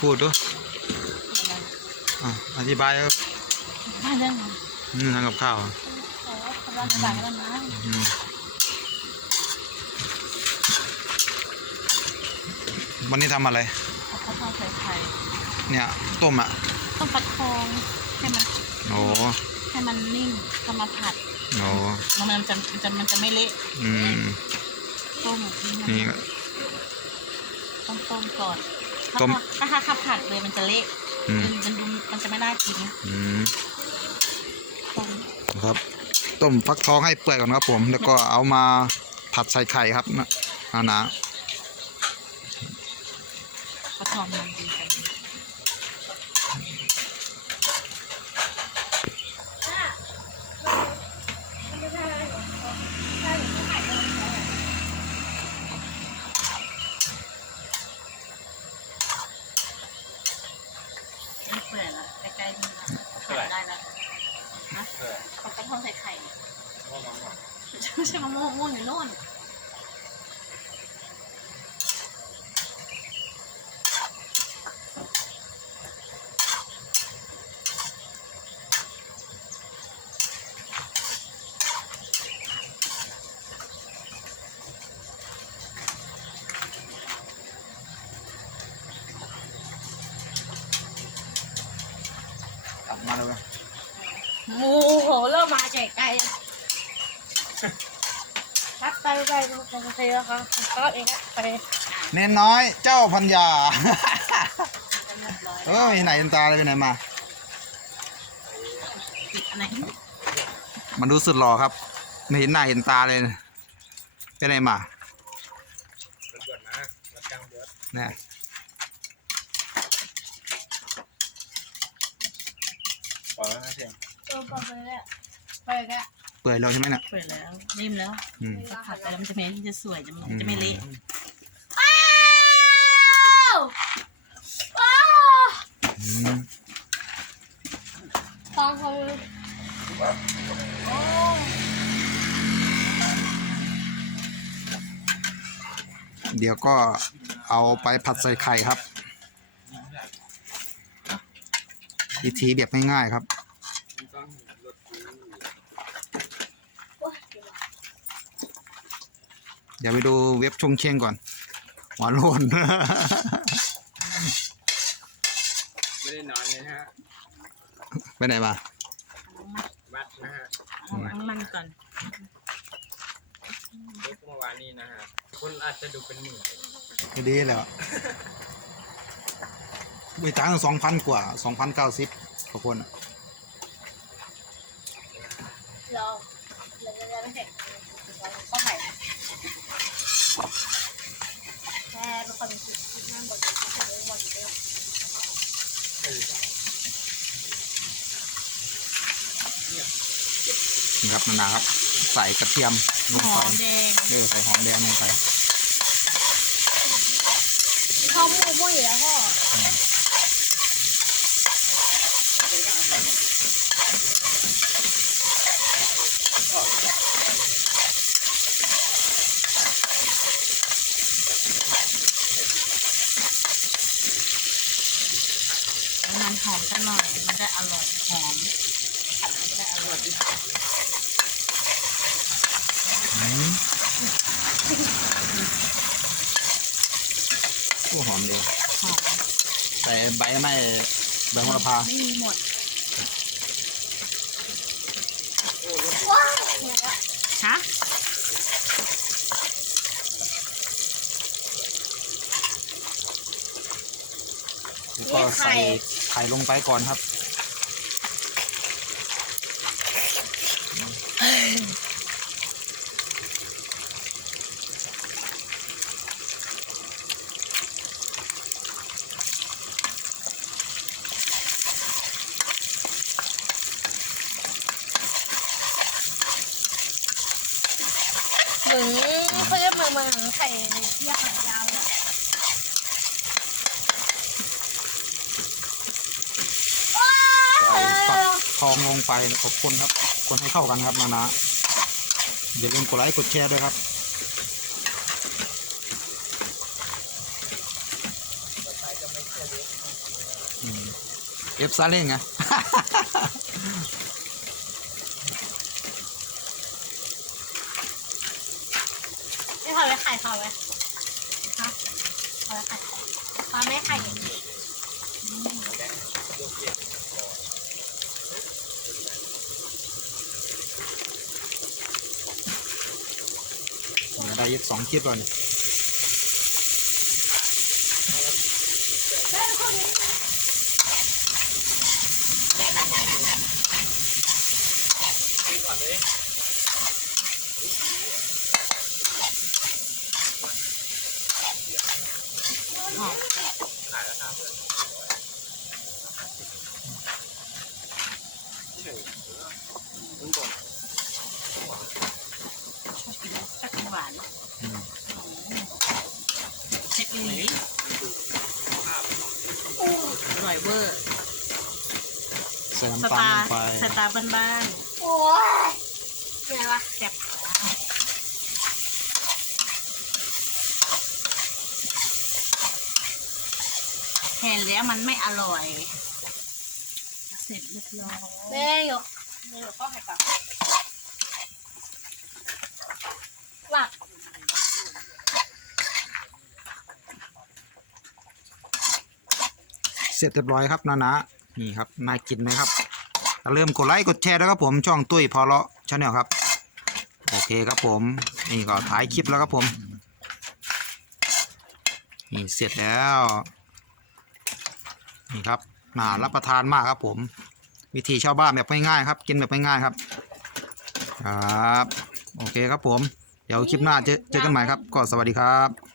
พูดดูอะอธิบายครับมาเรื่องอะไรอืมทำกับข้าวอะขอขอสบายแล้วนะอืมวันนี้ทำอะไรเอาข้าวทอดใส่ไข่เนี่ยต้มอะต้องประคองให้มันโอ้ให้มันนิ่มก็มาผัดโหมันมันจะมันจะมันจะไม่เละอืมต้มนี่ก็ต้องต้มก่อน ต้ม ถ้าถ้าถ้าผัดเลยมันจะเละอืมมันมันดูมันจะไม่น่ากินอืมต้มนะครับ ต้มฟักทองให้เปื่อยก่อนครับผม แล้วก็เอามาผัดใส่ไข่ครับนะนะนะประคองมันดีกันไม่เปื่อยละใกล้ๆนี่ละขายได้ละ ฮะเขากระทองใส่ไข่เนี่ยไม่ใช่มะม่วงม่วงอยู่โน่นกลับมาเลย โอ้โหเริ่มมาใจไกลครับไปไปไปไปแล้วครับก็เองอะไปเน้นน้อยเจ้าพัญญาเรียบร้อยเอไหนเห็นตาเลยไปไหนมา ไหนมันดูสุดหล่อครับ ไม่เห็นหน้าเห็นตาเลยไปไหนมาเนี่ยเอ อไปไปแล้วไปแล้วเปื่อยแล้วใช่ไหมเนี่ยเปิดแล้วนิ่มแล้วอืมถ้าผัดไปแล้วมันจะไม่จะสวยจะไม่จะไม่เละว้าวว้าวอืมฟังเขาเดี๋ยวก็เอาไปผัดใส่ไข่ครับ วิธีแบบง่ายๆครับ ดี๋ยวไปดูเว็บชงเชียงก่อนหัวโลนไม่ได้นอนเลยนะฮะไปไหนมาวัดนะฮะเอาน้ำมันก่อนเล็กเมื่อวานนี้นะฮะคนอาจจะดูเป็นหมื่นไม่ดีแล้วไปจ้างสองพันกว่าสองพันเก้าสิบกว่าคนอะเราเราจะได้ไม่เสร็จก็ไป แค่เป็นคนคิดคิดนั่งบนคิดเรื่องบนเรื่องนี่ครับนานาครับ ใส่กระเทียมลงหไปอมแดงเออใส่หอมแดงลงไปเขาพูดว่าอยู่แล้วพ่อน้ำมัน หอมกันหน่อยมันจะอร่อยหอมผัดมันจะได้อร่อยอืมโอ้หอมดีหอมใส่ใบไม้ใบโหระพาไม่มีหมดว้าวเนี่ยก็ฮะแล้วก็ใส่ไข่ลงไปก่อนครับ เหมือนเขาเรียกมือนเหมือนไข่เทียบหายาวเลย ใส่ฝัก ทองลงไปแล้วก็ครับ คนให้เข้ากันครับนานะอย่าลืมกดไลค์กดแชร์ด้วยครับอืมเอฟซาเล้งไงไม่พอไว้ไข่พอไว้ฮะพอไว้ไข่พอไม่ไข่อย่างนี้ ได้อีกสองคลิปแล้วเนี่ยจะกิน หวานอืมเช็คลีอร่อยเวอร์ใส่สน้ำตาลตาลร์งไปสตาร์บ้านโอ้ยไงวะๆแซ่บเห็นแล้วมันไม่อร่อย เสร็จเรียบร้อย แม่หยกแม่หยกก็ไข่ปลาหลัก เสร็จเรียบร้อยครับนานะนี่ครับน่ากินไหมครับอย่าลืมกดไลค์กดแชร์ด้วครับผมช่องตุ้ยพอเลาะชาแนลครับ โอเคครับผม นี่ก็ถ่ายคลิปแล้วครับผม นี่เสร็จแล้ว นี่ครับน่ารับประทานมากครับผม วิธีชาวบ้านแบบง่ายๆครับ กินแบบง่ายๆครับ ครับ โอเคครับผม เดี๋ยวคลิปหน้าเจอเจอกันใหม่ครับ ก็สวัสดีครับ